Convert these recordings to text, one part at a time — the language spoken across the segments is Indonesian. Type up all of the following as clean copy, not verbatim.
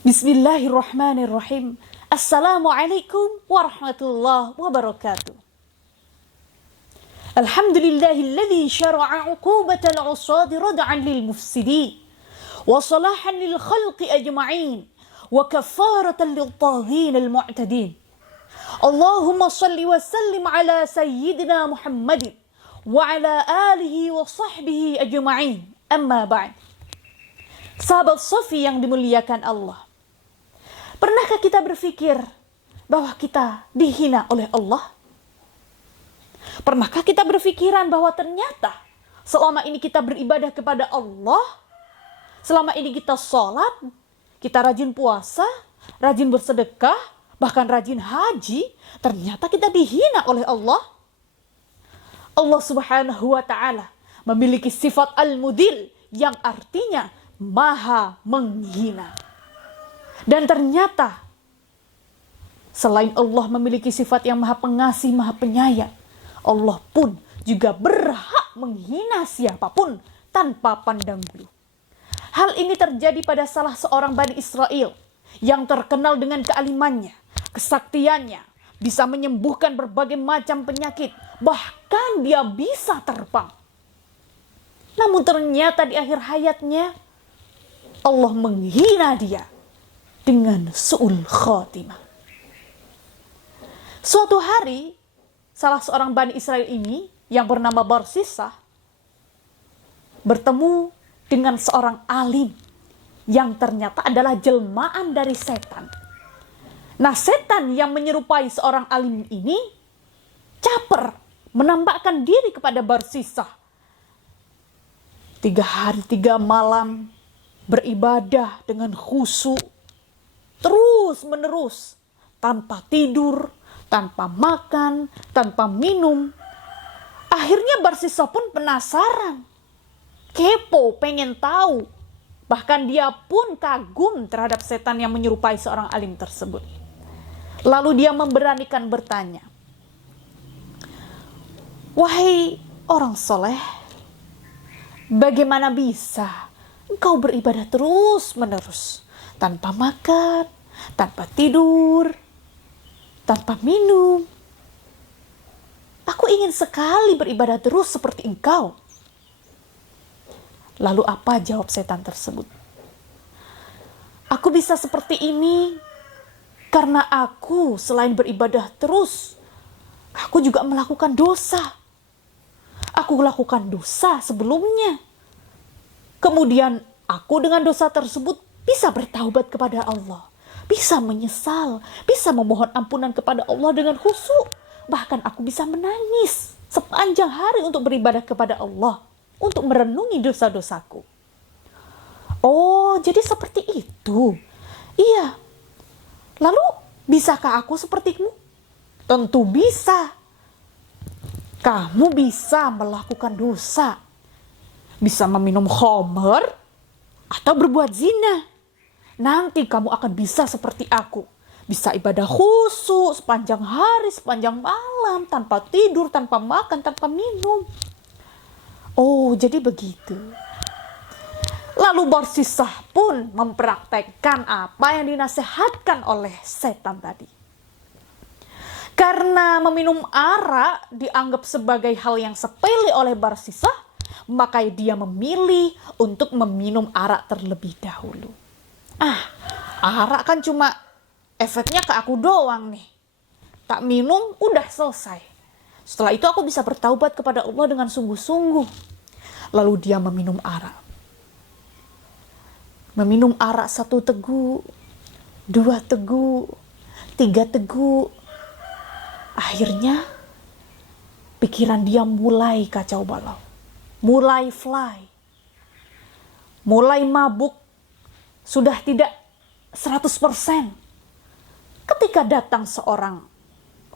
Bismillahirrahmanirrahim. Assalamualaikum warahmatullahi wabarakatuh. Alhamdulillahilladzi syara'a 'uqubatal 'usadi rad'an lil mufsidin wa salahan lil khalqi ajma'in wa kafaratan lil taghin al mu'tadin. Allahumma shalli wa sallim ala sayyidina Muhammadin wa ala alihi wa sahbihi ajma'in. Amma ba'd. Sahabat Sofi yang dimuliakan Allah, pernahkah kita berpikir bahwa kita dihina oleh Allah? Pernahkah kita berpikiran bahwa ternyata selama ini kita beribadah kepada Allah, selama ini kita sholat, kita rajin puasa, rajin bersedekah, bahkan rajin haji, ternyata kita dihina oleh Allah? Allah Subhanahu wa ta'ala memiliki sifat al-mudil yang artinya maha menghina. Dan ternyata selain Allah memiliki sifat yang maha pengasih, maha penyayang, Allah pun juga berhak menghina siapapun tanpa pandang bulu. Hal ini terjadi pada salah seorang Bani Israel yang terkenal dengan kealimannya, kesaktiannya, bisa menyembuhkan berbagai macam penyakit, bahkan dia bisa terbang. Namun ternyata di akhir hayatnya Allah menghina dia dengan su'ul khotimah. Suatu hari, salah seorang Bani Israel ini yang bernama Barsisah bertemu dengan seorang alim yang ternyata adalah jelmaan dari setan. Nah, setan yang menyerupai seorang alim ini caper menampakkan diri kepada Barsisah. 3 hari 3 malam beribadah dengan khusyuk, terus menerus, tanpa tidur, tanpa makan, tanpa minum. Akhirnya Barsisah pun penasaran, kepo, pengen tahu. Bahkan dia pun kagum terhadap setan yang menyerupai seorang alim tersebut. Lalu dia memberanikan bertanya, "Wahai orang soleh, bagaimana bisa engkau beribadah terus-menerus, tanpa makan, tanpa tidur, tanpa minum? Aku ingin sekali beribadah terus seperti engkau." Lalu apa jawab setan tersebut? "Aku bisa seperti ini karena aku selain beribadah terus, aku juga melakukan dosa. Aku lakukan dosa sebelumnya. Kemudian aku dengan dosa tersebut bisa bertaubat kepada Allah, bisa menyesal, bisa memohon ampunan kepada Allah dengan khusyuk. Bahkan aku bisa menangis sepanjang hari untuk beribadah kepada Allah, untuk merenungi dosa-dosaku." "Oh, jadi seperti itu?" "Iya." "Lalu bisakah aku sepertimu?" "Tentu bisa. Kamu bisa melakukan dosa, bisa meminum khamr atau berbuat zina. Nanti kamu akan bisa seperti aku, bisa ibadah khusyuk sepanjang hari, sepanjang malam, tanpa tidur, tanpa makan, tanpa minum." "Oh, jadi begitu." Lalu Barsisah pun mempraktekkan apa yang dinasihatkan oleh setan tadi. Karena meminum arak dianggap sebagai hal yang sepele oleh Barsisah, maka dia memilih untuk meminum arak terlebih dahulu. Arak kan cuma efeknya ke aku doang nih. Tak minum, udah selesai. Setelah itu aku bisa bertaubat kepada Allah dengan sungguh-sungguh. Lalu dia meminum arak. Meminum arak 1 teguk, 2 teguk, 3 teguk. Akhirnya pikiran dia mulai kacau balau, mulai fly, mulai mabuk, sudah tidak 100%. Ketika datang seorang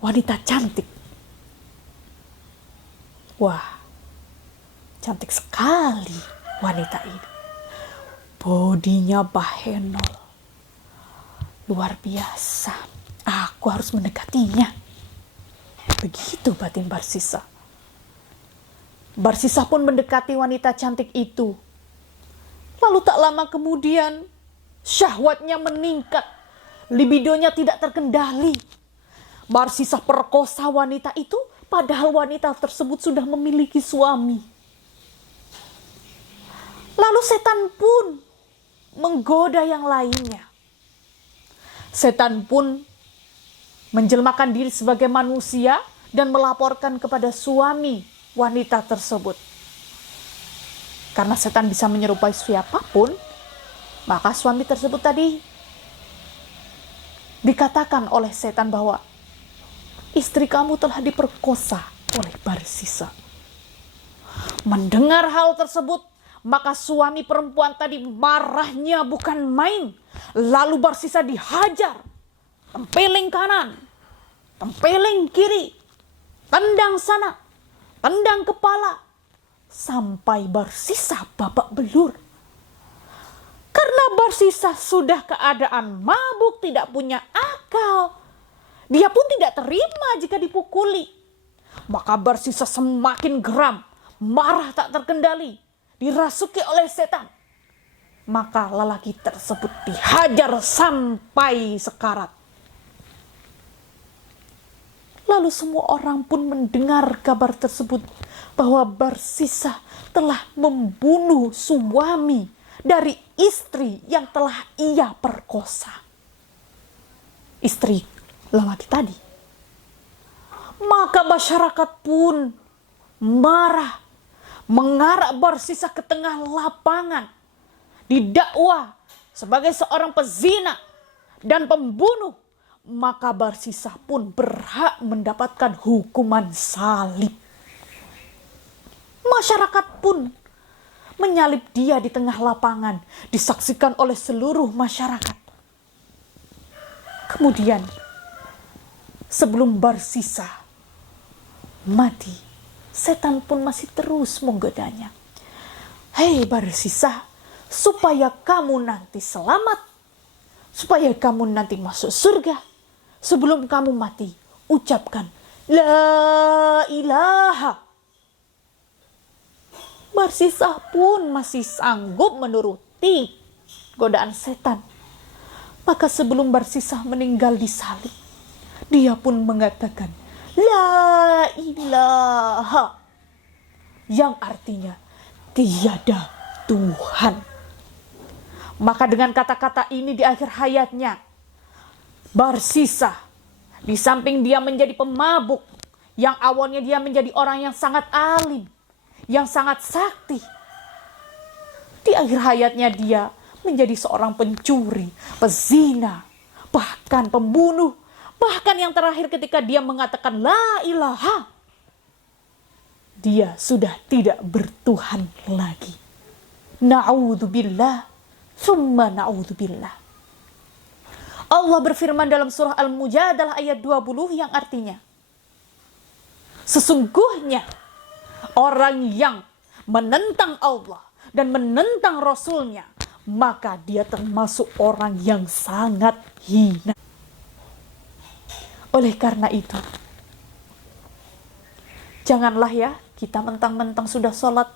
wanita cantik. Wah, cantik sekali wanita ini. Bodinya bahenol, luar biasa. Aku harus mendekatinya. Begitu batin Barsisah. Barsisah pun mendekati wanita cantik itu. Lalu tak lama kemudian Syahwatnya meningkat, libidonya tidak terkendali. Barsisah perkosa wanita itu, padahal wanita tersebut sudah memiliki suami. Lalu setan pun menggoda yang lainnya. Setan pun menjelmakan diri sebagai manusia dan melaporkan kepada suami wanita tersebut. Karena setan bisa menyerupai siapapun, maka suami tersebut tadi dikatakan oleh setan bahwa istri kamu telah diperkosa oleh Barsisa. Mendengar hal tersebut, maka suami perempuan tadi marahnya bukan main. Lalu Barsisa dihajar, tempeling kanan, tempeling kiri, tendang sana, tendang kepala, sampai Barsisa babak belur. Karena Barsisa sudah keadaan mabuk, tidak punya akal. Dia pun tidak terima jika dipukuli. Maka Barsisa semakin geram, marah tak terkendali, dirasuki oleh setan. Maka lelaki tersebut dihajar sampai sekarat. Lalu semua orang pun mendengar kabar tersebut bahwa Barsisa telah membunuh suami dari istri yang telah ia perkosa. Istri lelaki tadi. Maka masyarakat pun marah, mengarak Barsisa ke tengah lapangan, didakwa sebagai seorang pezina dan pembunuh. Maka Barsisa pun berhak mendapatkan hukuman salib. Masyarakat pun menyalib dia di tengah lapangan, disaksikan oleh seluruh masyarakat. Kemudian, sebelum Barsisa mati, setan pun masih terus menggodanya. Hei Barsisa, supaya kamu nanti selamat, supaya kamu nanti masuk surga, sebelum kamu mati, ucapkan La ilaha. Barsisa pun masih sanggup menuruti godaan setan. Maka sebelum Barsisa meninggal disalib, dia pun mengatakan La ilaha, yang artinya tiada Tuhan. Maka dengan kata-kata ini di akhir hayatnya, Barsisa, di samping dia menjadi pemabuk, yang awalnya dia menjadi orang yang sangat alim, yang sangat sakti, di akhir hayatnya dia menjadi seorang pencuri, pezina, bahkan pembunuh. Bahkan yang terakhir ketika dia mengatakan La ilaha, dia sudah tidak bertuhan lagi. Na'udzubillah, summa na'udzubillah. Allah berfirman dalam surah Al-Mujadalah ayat 20 yang artinya, sesungguhnya orang yang menentang Allah dan menentang Rasulnya, maka dia termasuk orang yang sangat hina. Oleh karena itu, janganlah ya kita mentang-mentang sudah sholat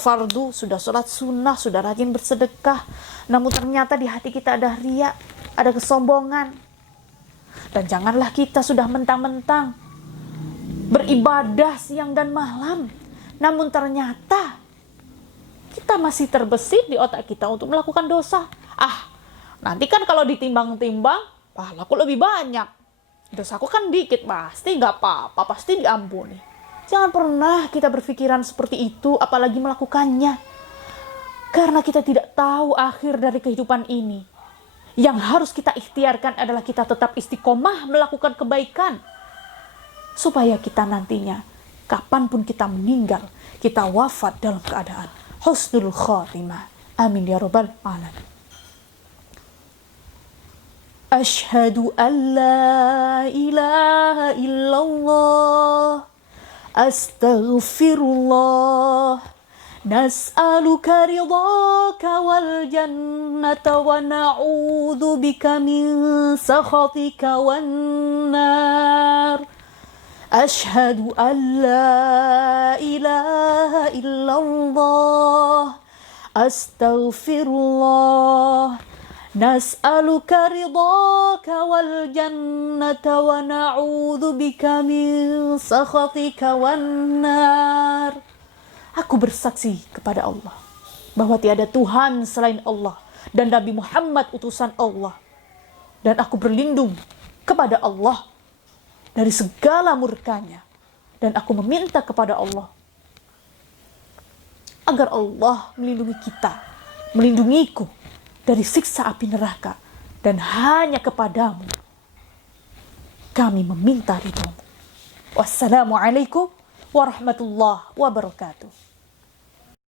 fardu, sudah sholat sunnah, sudah rajin bersedekah, namun ternyata di hati kita ada riya, ada kesombongan. Dan janganlah kita sudah mentang-mentang beribadah siang dan malam, namun ternyata kita masih terbesit di otak kita untuk melakukan dosa. Nanti kan kalau ditimbang-timbang, pahlaku lebih banyak, dosaku kan dikit, pasti gak apa-apa, pasti diampuni. Jangan pernah kita berpikiran seperti itu, apalagi melakukannya. Karena kita tidak tahu akhir dari kehidupan ini. Yang harus kita ikhtiarkan adalah kita tetap istiqomah melakukan kebaikan. Supaya kita nantinya, kapanpun kita meninggal, kita wafat dalam keadaan husnul khatimah. Amin ya rabbal alamin. Ashhadu an la ilaha illallah. Astaghfirullah. Nas'aluka ridhaka wal jannata wa na'udzu bika min sakhatika wan nar. Ashhadu an la ilaha illallah. Astaghfirullah. Nas'aluka ridhaka wal jannata wa na'udzu bika min sakhatika wan nar. Aku bersaksi kepada Allah bahwa tiada Tuhan selain Allah dan Nabi Muhammad utusan Allah. Dan aku berlindung kepada Allah dari segala murkanya. Dan aku meminta kepada Allah agar Allah melindungi kita, melindungiku dari siksa api neraka. Dan hanya kepadamu kami meminta ridhomu. Wassalamualaikum warahmatullahi wabarakatuh.